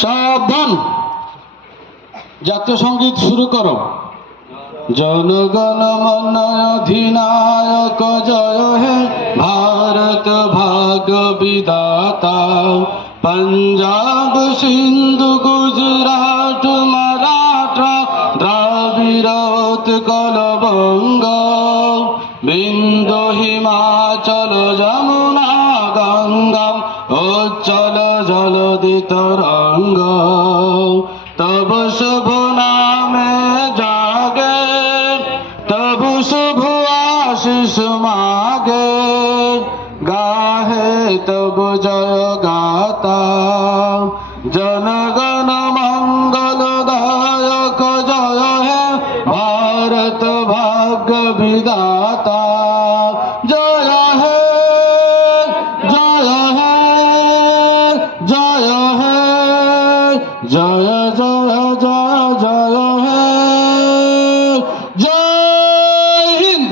সাবধান, জাতীয় সঙ্গীত শুরু করো। জনগণ মন অধিনায়ক জয় হে ভারত ভাগ্য বিধাতা, पंजाब सिंधु गुजरात मराठा द्राविड़ उत्कल बंग, बिंदु हिमाचल जमुना गंगा उज्जल जलधि तरंग, तब शुभ नामे जागे तब शुभ आशीष मागे, गाहे तब जय गाता जनगण मंगलदायक जय हे भारत भाग्य विधाता, जय हे जय हे जय हे जय जय जय जय हे जय हिंद।